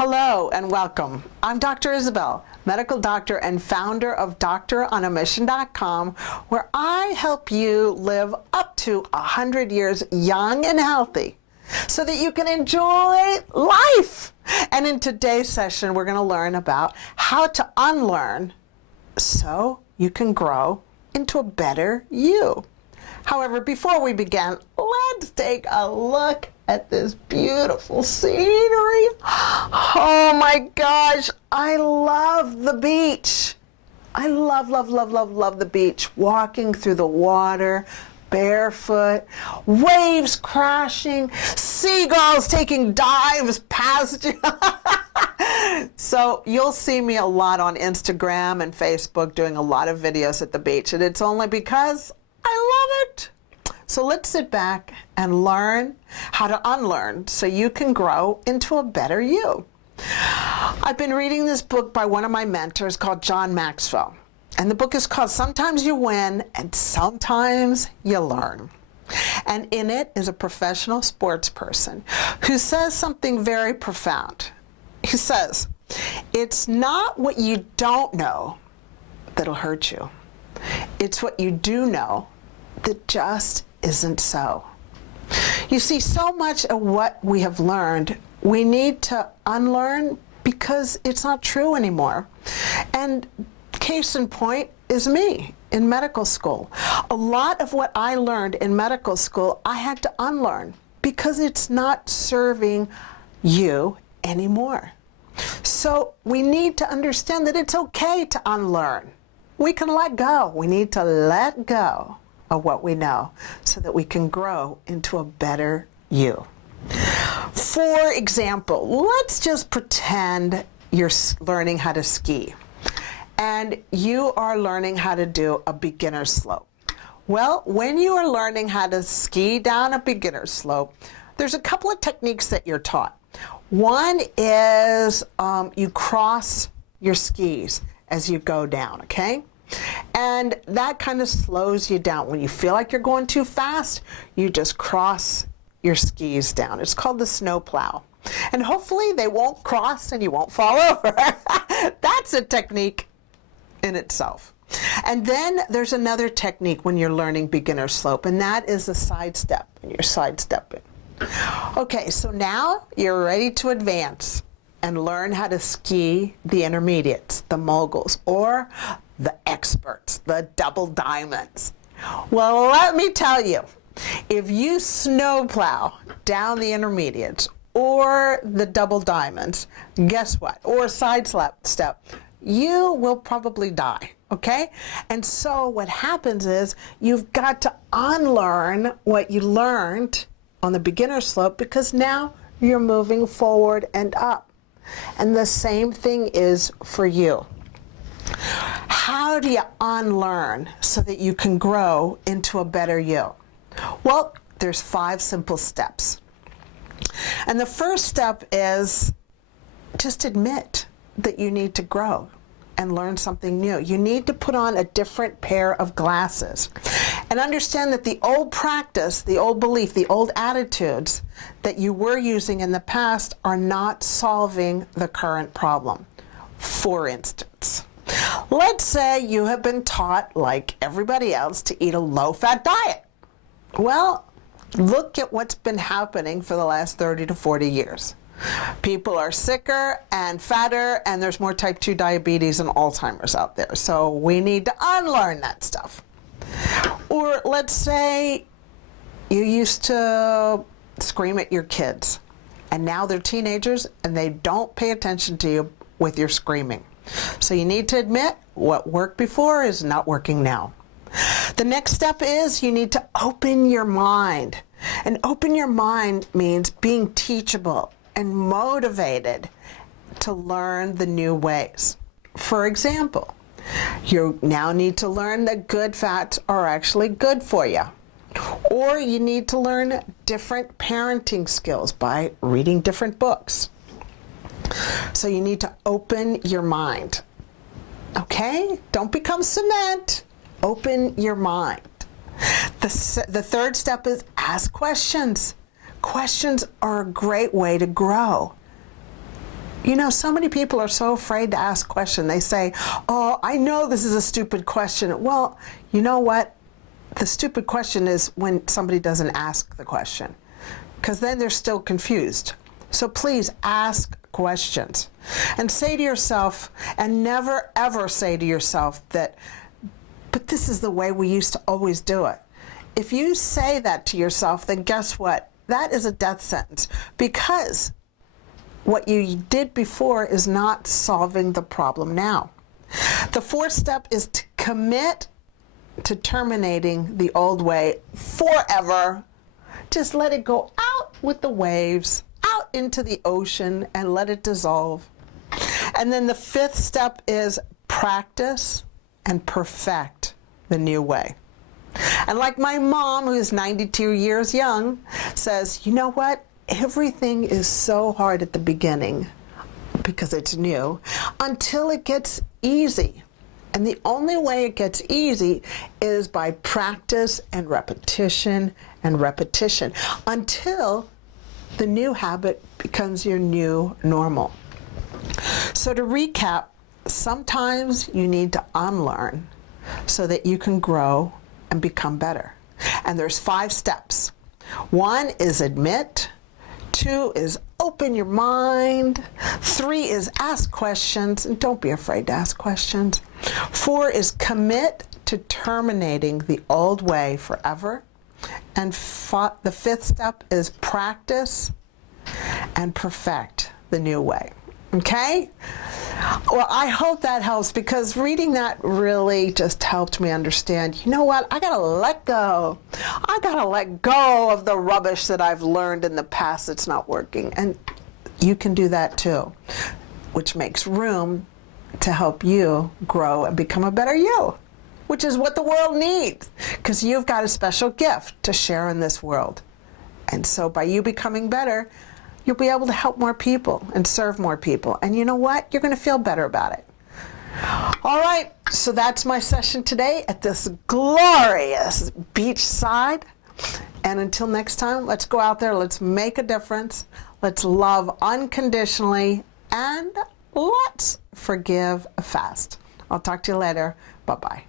Hello and welcome. I'm Dr. Isabel, medical doctor and founder of Doctoronamission.com, where I help you live up to 100 years young and healthy so that you can enjoy life. And in today's session, we're going to learn about how to unlearn so you can grow into a better you. However, before we begin, let's take a look at this beautiful scenery. Oh my gosh, I love the beach. I love the beach. Walking through the water, barefoot, waves crashing, seagulls taking dives past you. So you'll see me a lot on Instagram and Facebook doing a lot of videos at the beach, and it's only because I love it. So let's sit back and learn how to unlearn so you can grow into a better you. I've been reading this book by one of my mentors called John Maxwell. And the book is called Sometimes You Win and Sometimes You Learn. And in it is a professional sports person who says something very profound. He says, it's not what you don't know that'll hurt you. It's what you do know that just isn't so. You see, so much of what we have learned, we need to unlearn because it's not true anymore. And case in point is me in medical school. A lot of what I learned in medical school, I had to unlearn because it's not serving you anymore. So we need to understand that it's okay to unlearn. We can let go. We need to let go of what we know so that we can grow into a better you. For example, let's just pretend you're learning how to ski and you are learning how to do a beginner slope. Well, when you are learning how to ski down a beginner slope, there's a couple of techniques that you're taught. One is you cross your skis as you go down, okay? And that kind of slows you down. When you feel like you're going too fast, you just cross your skis down. It's called the snow plow. And hopefully they won't cross and you won't fall over. That's a technique in itself. And then there's another technique when you're learning beginner slope, and that is the sidestep, when you're sidestepping. Okay, so now you're ready to advance and learn how to ski the intermediates, the moguls, or the experts, the double diamonds. Well, let me tell you, if you snowplow down the intermediates or the double diamonds, guess what? Or sidestep, you will probably die, okay? And so what happens is you've got to unlearn what you learned on the beginner slope because now you're moving forward and up. And the same thing is for you. How do you unlearn so that you can grow into a better you? Well, there's 5 simple steps. And the first step is just admit that you need to grow and learn something new. You need to put on a different pair of glasses and understand that the old practice, the old belief, the old attitudes that you were using in the past are not solving the current problem. For instance, let's say you have been taught, like everybody else, to eat a low-fat diet. Well, look at what's been happening for the last 30 to 40 years. People are sicker and fatter, and there's more type 2 diabetes and Alzheimer's out there. So we need to unlearn that stuff. Or let's say you used to scream at your kids, and now they're teenagers and they don't pay attention to you with your screaming. So you need to admit what worked before is not working now. The next step is you need to open your mind. And open your mind means being teachable and motivated to learn the new ways. For example, you now need to learn that good fats are actually good for you. Or you need to learn different parenting skills by reading different books. So you need to open your mind. Okay? Don't become cement. Open your mind. The third step is ask questions. Questions are a great way to grow. You know, so many people are so afraid to ask questions. They say, oh, I know this is a stupid question. Well, you know what? The stupid question is when somebody doesn't ask the question, because then they're still confused. So please ask questions and say to yourself, and never ever say to yourself that, but this is the way we used to always do it. If you say that to yourself, then guess what? That is a death sentence, because what you did before is not solving the problem now. The fourth step is to commit to terminating the old way forever. Just let it go out with the waves, out into the ocean, and let it dissolve. And then the fifth step is practice and perfect the new way. And like my mom, who's 92 years young, says, you know what? Everything is so hard at the beginning because it's new until it gets easy. And the only way it gets easy is by practice and repetition until the new habit becomes your new normal. So to recap, sometimes you need to unlearn so that you can grow and become better. And there's 5 steps. 1 is admit. 2 is open your mind. 3 is ask questions, and don't be afraid to ask questions. 4 is commit to terminating the old way forever. And the 5th step is practice and perfect the new way. Okay? Well, I hope that helps, because reading that really just helped me understand, you know what, I gotta let go. I gotta let go of the rubbish that I've learned in the past that's not working. And you can do that too, which makes room to help you grow and become a better you, which is what the world needs, because you've got a special gift to share in this world. And so by you becoming better, you'll be able to help more people and serve more people. And you know what? You're going to feel better about it. All right, so that's my session today at this glorious beach side. And until next time, let's go out there, let's make a difference, let's love unconditionally, and let's forgive fast. I'll talk to you later. Bye-bye.